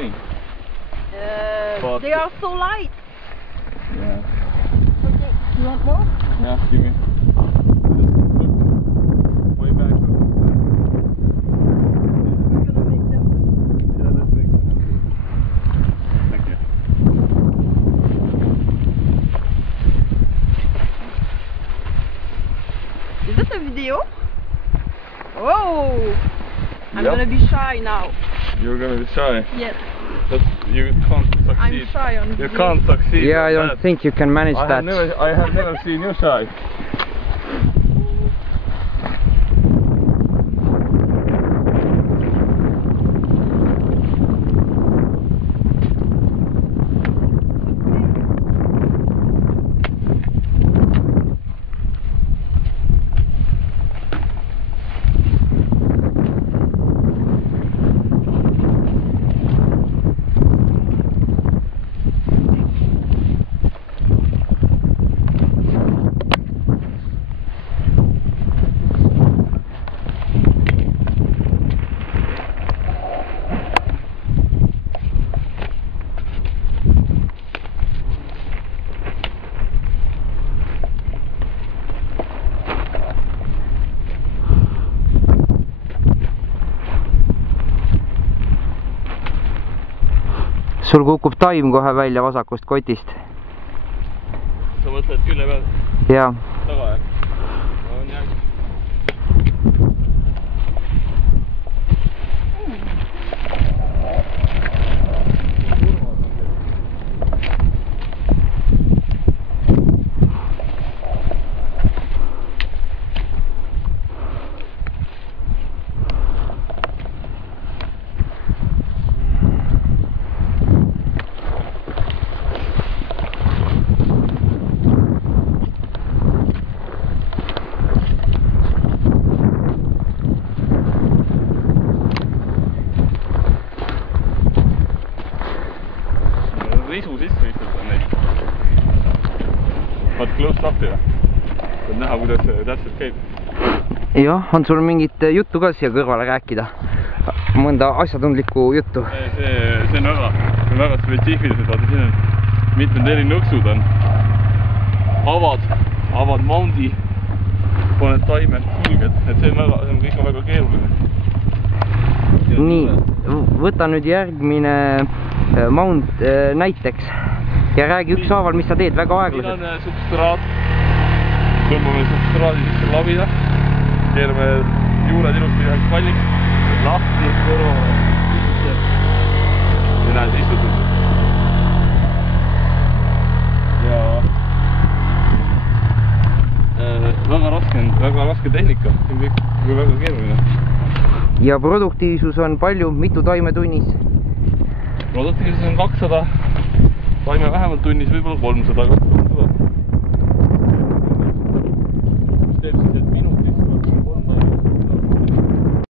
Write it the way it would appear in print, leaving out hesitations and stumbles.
saying? They are so light. Yeah. Okay, you want more? Yeah, give me. Way back. We're gonna make them. Yeah, let's make them happy. Thank you. Is that a video? Oh! I'm Yeah. gonna be shy now. You're gonna be shy. Yes. But you can't succeed. I'm shy on You video. can't succeed. Yeah, I on don't that. think you can manage that. I have never seen you shy. Sul kukub taim kohe välja vasakust kotist. Sa mõtled külje peal? Jaa. Taga, jah? On jah. Risu sisse istutada neid. Vaat close up'i või? Saad näha, kuidas see täpselt käib. Jah, on sul mingit juttu ka siia kõrvale rääkida? Mõnda asjatundlikku juttu? See on väga spetsiifiliselt, vaata siin on mitmed eri nõksud on. Avad moundi, paned taime, sulged, et see on kõik on väga keeruline. Nii, võta nüüd järgmine mount näiteks ja räägi ükshaaval, mis sa teed, väga aeglaselt. Siin on substraat, tõmbame substraadi sisse labida, keerame juured ilusti üheks palliks, lahti, kõrvale, ja näed, istutud. Ja väga raske tehnika, see on kõik väga keeruline. Ja produktiivsus on palju, mitu taime tunnis? Produktiivsus on 200, taime vähemalt tunnis, võib-olla 300.